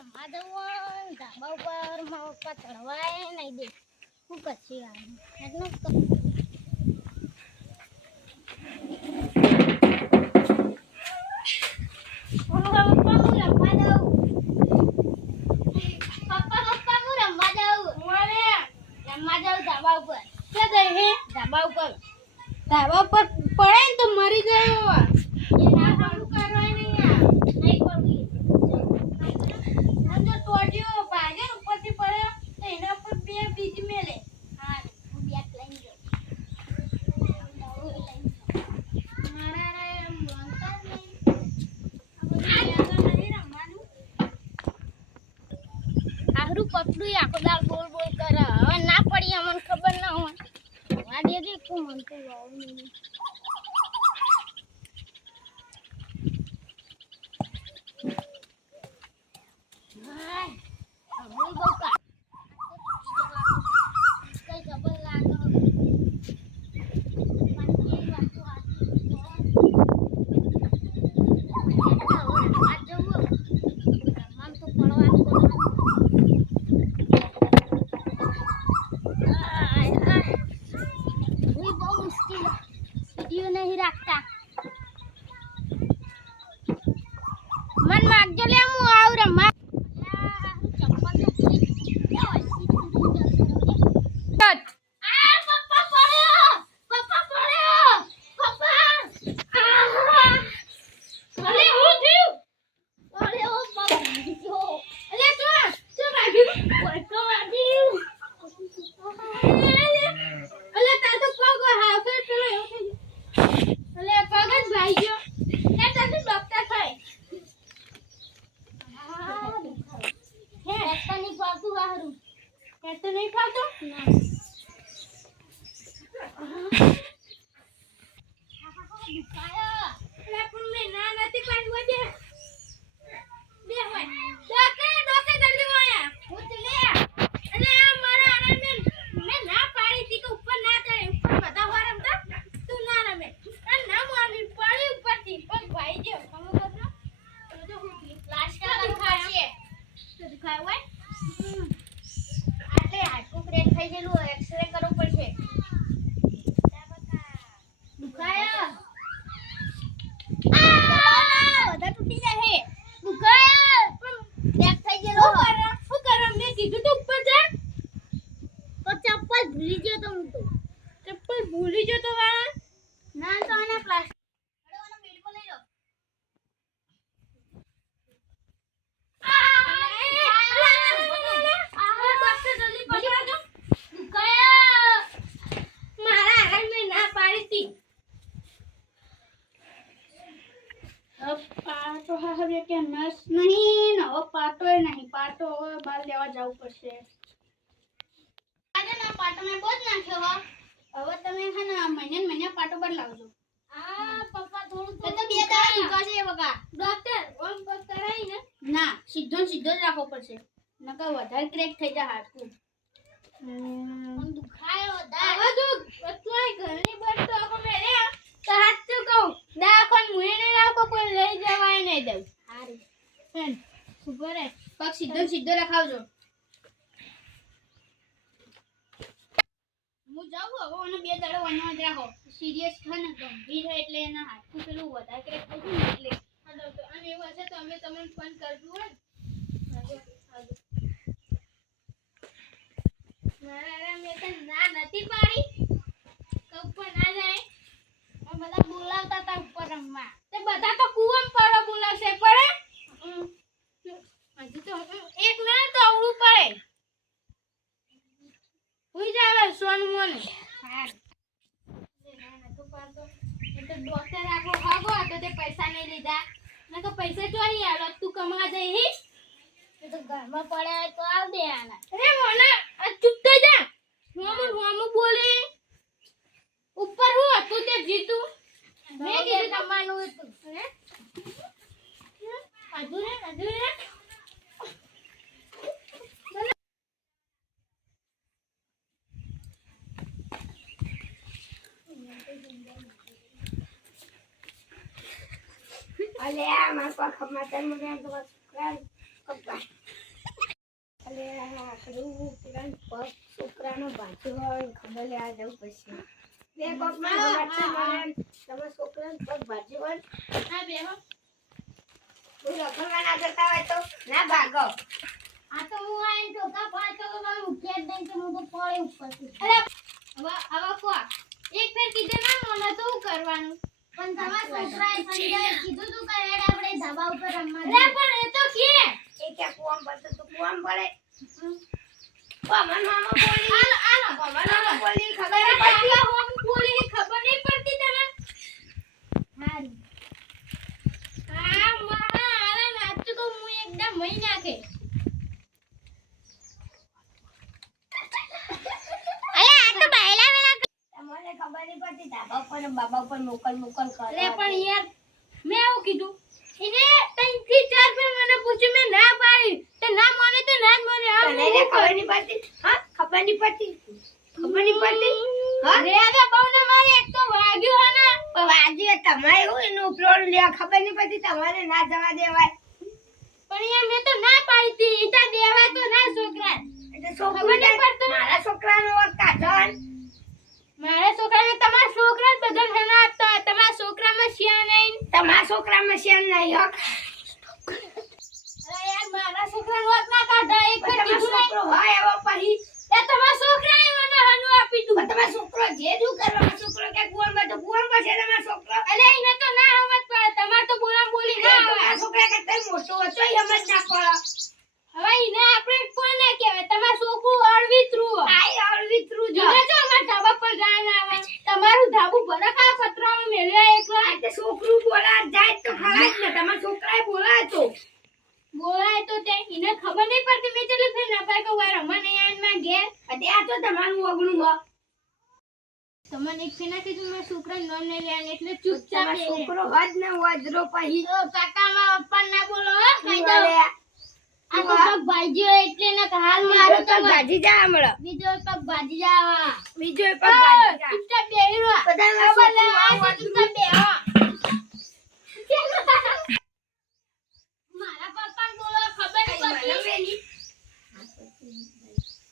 રમવા જવું ધાબા ઉપર પપ્પા ચડવાય નહીં દે શું કરશે એટલું ધાબા ઉપર પડે ને તો મરી ગયો એ ના સારું કરવાય નહીં નહીં પડવી જો તોડ્યો ભાગે ઉપરથી પડ્યો તો એના ઉપર બે બીજ મેલે હા હું બેટ લઈને જાઉં આહરું પકડું આખો દાળ બોલ બોલ કરે હવે ના પડી અમને ખબર ના હોય વાડીએ દેખું મન તો વાવ નહીં नहीं रखता मन मागजो ले मु आव रमा चप्पल तो पप्पा પડ્યો પપ્પા અરે હું થયું અરે ઓ પપ્પા અલે તો ભાગ્યું કોઈકો વાગ્યું અલે તા તો પગ હાફે પેલો એવું અલે પગ જ ભાઈ ગયો એ તને ડોક્ટર થાય હે તને ફાવતું વાહરું એ તો નહીં ફાવતું ના દુખાયા અરે પણ મે ના નથી પાડવા દે બે હોય ડોક્ટર જલ્દી આયા ઉઠ લે અલે મારા આનંદ મે ના પાડી તી કે ઉપર ના ચડે ઉપર બધા વાર રમતા તું ના રમે અને ના મારી પડી ઉપરથી પણ ભાઈ જો ખમો કરજો તો પ્લાસ્ટર દુખાય તો દુખાય હોય આટલે હાડકું ક્રેક થઈ ગયેલું એક્સરે કરવો પડશે દુખાય બધા તૂટી જાય દુખાય પણ ક્રેક થઈ ગયેલો શું કરો મેં કીધું તો ઉપર જા તો ચપ્પલ ભૂલી ગયો તો હું તો ચપ્પલ ભૂલી ગયો તો વા ના તો આને પ્લાસ્ટર હડોનો બેડમાં લઈ લો ડોક્ટર જલ્દી પકડો દુખાયા મારા આરામ મે ના પાડી હતી પાટો હવે કે નસ નહીં ને હવે પાટોય નહીં પાટો હવે બાર લેવા જવું પડશે આજે ના પાટો મેં બોજ નાખ્યો હવે તમે હે ને મહિને પાટો બદલાવજો આ પપ્પા થોડું તો બે દાડા દુખાશે એ બકા ડોક્ટર ઓમ પગ કરાઈ ને ના સીધો જ રાખવો પડશે નકર વધારે ક્રેક થઈ જાય હાડકું પણ દુખાય વધારે હવે જો એટલાય ઘરની બસ તો આખો મેરે તો હાથ તો કહું દાખોન મુએ ને રાખો કોઈ લઈ જવાય નહીં દઉં હારી ફ્રેન્ડ ઉપર હે પગ સીધો રખાવજો હું જાઉં હવે અને બે દાડો વનવા જ રાખો સિરિયસ છે ને ગંભીર છે એટલે એના હાથું પેલું વધારે ક્રેક થઈ ગયું એટલે અને એવું હશે તો અમે તમને ફોન કરજો હે મારા મેં તો ના નથી પાડી તો ઉપર ના જાય બધા બોલાવતા હતા ઉપર રમવા તે બધા તો કુવમ પડો બોલાવશે પડે હજુ તો એક ના તો આવડું પડે હુઈ જાવે સોન મોન હા ના તો પાડતો એ તો ડોક્ટર રાખો હાગો તો તે પૈસા નહીં લીધા ના તો પૈસા ચોરી આલો તું કમા જઈ એ તો ઘરમાં પડે તો આવ દે આના અરે મોના આ ચૂપ થઈ જા હું બોલે ઉપર હું હતું તે જીતું મેં કીધું તમારું હતું હે હજુ રે અલે આ માર પા ખમાતા મને તો બસ કર અલે આખરું પેલા પગ છોકરાનો બાજુ હોય ખબર લે આ જવું પડશે બે પગમાં વાટશે મને તમારા છોકરાનો પગ બાજુ હોય હા બેહો હું રખડવા ના જતા હોય તો ના ભાગો આ તો હું આઈને ઢોકા પાડતો તો મને ઉઠી જ નહીં કે હું તો પડે ઉપરથી અરે હવે કો એક ફેર કીધે ના મને તો શું કરવાનું પણ તમારા છોકરાએ સમજાય કીધું તું કે હેડ આપણે ધાબા ઉપર રમવા અરે પણ એ તો કે એ કે કુવામ પડતો તો કુવામ પડે કોમનમાં બોલી આલો કોમનમાં બોલી ખબર અરે પડતી આલો હોમ બોલીને ખબર નહીં પડતી તને હારી અરે નાચ તો હું એકદમ મહી નાખે અરે આ તો બાયલા વેલા મને ખબર નહીં પડતી ધાબા ઉપર ને બાબા ઉપર મોકલ કરે અરે પણ યાર મેં એવું કીધું એને 3 થી 4 ફેર મને પૂછ્યું મેં ના પાડી તે ના માને તો ના જ માને આ તને ને ખબર નહીં પડતી હા ખબર નહીં પડતી હા અરે આ બહુ ને મારે એક તો વાગ્યો હે ને વાજી તમારે હું એનું ઉપલોડ લેવા ખબર નહીં પડતી તમારે ના જવા દેવાય પણ યાર મેં તો ના પાડી હતી ઈટા દેવા તો ના છોકરા એટલે ખબર નહીં પડતું. મારા છોકરાનો કાઢન મારા છોકરાને તમારા છોકરા જ બધા હેના આપતા તમારા છોકરામાં શિયા નહીં તમારા છોકરામાં શેન નહીં હો અરે યાર મારા છોકરાનો વાત ના કાઢા એક ફેર તમારો કીધું છોકરો હોય એવો પછી એ તમારા છોકરાએ મને હનુ આપી તું તમારો છોકરો જે દુ કરવા છોકરો કે કુવામ તો કુવામ છે તમારો છોકરો અલે એને તો ના સમજ પડે તમાર તો બોલામ બોલી ના આવે તમારા છોકરા કરતા મોટો હતો એ સમજ ના પડે હવે એને આપણે કોઈ ના કહેવાય તમાર છોકરું અળવિતરું આઈ અળવિતરું જો જોને જો અમાર ધાબા પર જાય ના આવે તમારું ધાબુ ભરકા પતરામાં મેલ્યા એકલા આ તે છોકરું બોલા જાય તો ખરા જ ને તમારા છોકરાએ બોલાય તો બોલાય તો તે એને ખબર નહીં પડતી મેં ચલે ફેર ના પાય કે વાર મને આન માં ઘેર અતે આ તો તમારું ઓગણું હો તમને એક ફેના કીધું મારા છોકરા નોમ નહીં લેવાનું એટલે ચૂપચાપ તમારો રહે. છોકરો હજ ને વજરો પછી તો કાકામાં પપ્પા ના બોલો હો કહી દઉં બોલે આ તો પગ ભાજ્યો એટલે ને હાલ મારો મારો તો તો ભાજી જા હમણાં બીજો પગ ભાજી જાવા બીજો એ પગ ભાજી જા ચૂપચાપ બેહી રહો બધાના ખબર લે, છોકરા આ તો ચૂપચાપ બેહો. મારા પપ્પાને બોલો ખબર નહીં પડતી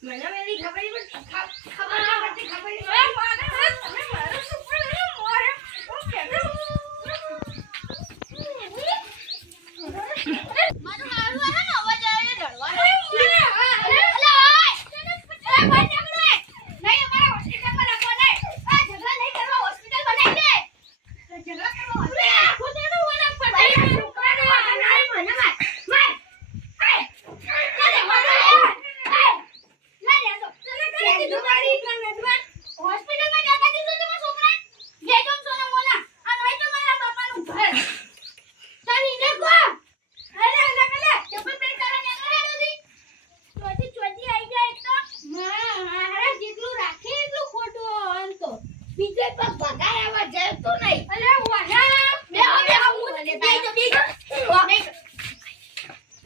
મને વેલી ખબર નહીં પડતી ખબર ના પડતી ખબર નહીં એ મારે તમે મારો છોકરો મારે હું કેતો મારું હારું હે ને અવાજ આવે ડરવાનો અલે ઓય એ ભાઈ નમલે નહીં અમારા હોસ્પિટલમાં રાખો ને આ ઝઘડા નહીં કરવા હોસ્પિટલ બનાવી દે ઝઘડા કરવા હોસ્પિટલ ખોટે નો વના પડાય છોકરાને માર મને માર અરે મારો ના રે તો તને કઈ દીધું મારી હોસ્પિટલમાં જતા દીધું તમે છોકરા લેજો સોનો મોલા આ નહીં તો મારા બાપાનું ઘર તને ને કો અરે અલે ચપ્પલ પેર કરવા ને કરે દોદી ચોથી આવી જાય તો મારા જેટલું રાખે એટલું ખોટું અંતો બીજે પગ ભગાય આવા જાય તો નહીં અલે વાડા બે હું બોલે બે તો બે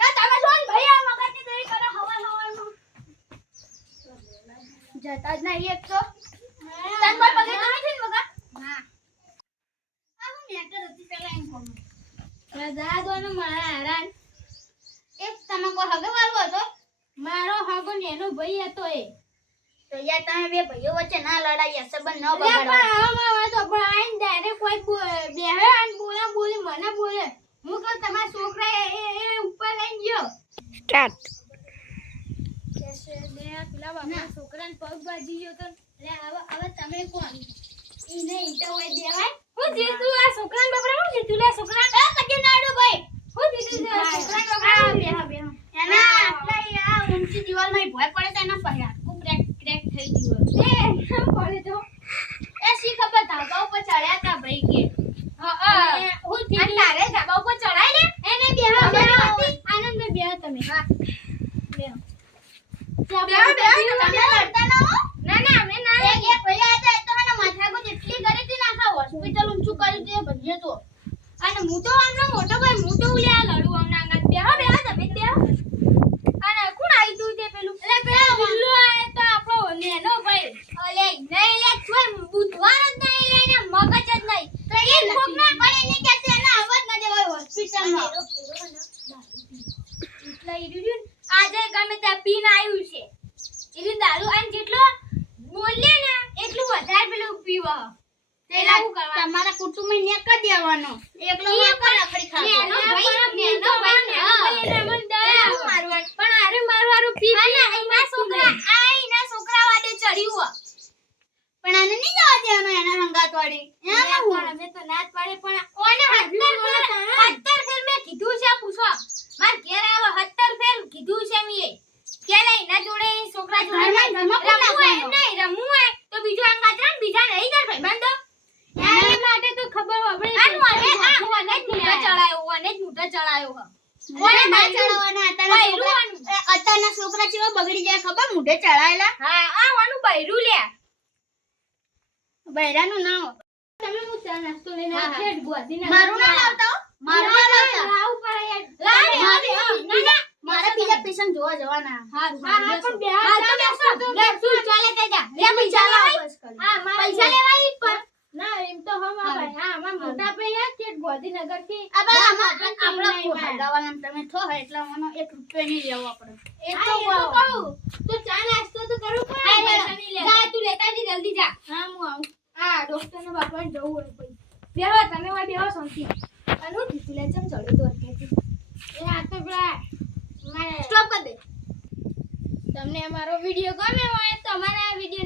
કા તમે જોન ભાઈ આ મગજની દોરી કરો હવામાં જતા જ નહીં એક તો તન પર પગે તો નથી ને મગા હા આ હું મેટર હતી પેલા એમ કોમ રજા દોનો મારા હરાન એક તમે કો હગે વાળો હતો મારો હગો ને એનો ભાઈ હતો એ તો યાર તમે બે ભાઈઓ વચ્ચે ના લડાઈ સંબંધ ન બગાડો પણ આમાં વાત તો પણ આઈન ડાયરેક્ટ કોઈ બેહે આન બોલા બોલી મને બોલે હું કહું તમારા છોકરા એ ઉપર લઈ ગયો સ્ટાર્ટ પેલા બાપા છોકરાને પગ બાજી ગયો તો હવે તમે કોણ ઈને ઈટા હોય દેવાય હું જીતું આ છોકરાને બાપરા હું જીતું લે છોકરા એ કજે નાડો ભાઈ હું જીતું છોકરાને બાપરા બેહા બેહા એના આટલા આ ઊંચી દીવાલમાં ભય પડે તો એના પહ્યા કો ક્રેક થઈ ગયો એ પડે તો એ સી ખબર ધાબા ઉપર ચડ્યા તા ભાઈ કે હું જીતું તારે ધાબા ઉપર ચડાય ને એને બેહા બેહા આનંદ મે બેહા તમે હા બેહા ના અમે ના એક ભૈયા હતા તો હને માથાકો જેટલી કરી હતી નાખા હોસ્પિટલ ઊંચું કર્યું તે ભજ્યો તો અને હું તો આમનો મોટો ભાઈ હું તો ઉલ્યા લડું હમણાં આગળ બેહો તમે બેહો અને કોણ આવી તું તે પેલું એટલે પેલા બિલ્લો આયો તો આપણો નેનો ભાઈ અલે નહીં લે છોય બુધવાર જ નહીં લઈને મગજ જ નહીં તો એ કોક ના પડે ને કે તેને આવત ના દેવાય હોસ્પિટલમાં એટલે ઈડ્યું આજે ગમે ત્યાં પીને ને કર દેવાનો એકલો વાપર રખડી ખાતો નેનો ભાઈ એને મન દયા મારવા પણ આરે મારવારું પી એના છોકરા વાડે ચડ્યું પણ આને નહીં જવા દેવાનો એના હંગાત વાળી પણ અમે તો નાત પાડે પણ ઓને 70 ફેર મે કીધું છે પૂછો માર ઘેર આવો 70 ફેર કીધું છે મે કે નહીં ના જોડે છોકરા જોડે રમવું હે તો બીજો અંગાત રાખ બીજા નહીં કર ભાઈ બંધો એના માટે તો ખબર આપણે ઓને જ મોટા ચડાયો ઓને ના ચડાવવાના અત્યારના છોકરા ચેવા બગડી જાય ખબર મોઢે ચડાયેલા હા આ વાનું બૈરું લે બૈરાનું ના હોય. તમે હું ચા નાસ્તો લઈને આખેડ ગોધીને મારું ના લાવતો મારું ના લાવતા લાવ પર યાર મારા બીજા પેશન્ટ જોવા જવાના હા પણ બે લે તું ચાલે તે જા લે પૈસા લેવાય હા પૈસા લેવાય પર ના એમ તો હમ ભાઈ હા અમાર મોટા પે યાર કે ગોધીનગર થી આપણા ભગાવાના તમે થો એટલે મને 1 રૂપિયો નહીં લેવો આપણે એ તો કહું તું ચા નાસ્તો તો કરું પણ પૈસા નહીં લે જા તું લેતા જી જલ્દી જા હા હું આવું આ ડોક્ટર ને બાપાને જવું હોય પછી બેહો તમે હોય બેહો શાંતિ અનુ ઢીસલે ચમ ચડ્યો તો અત્યારથી એ આ તો પેલા મારે સ્ટોપ કર દે તમને અમારો વિડિયો ગમ્યો હોય તો અમારા વિડિયો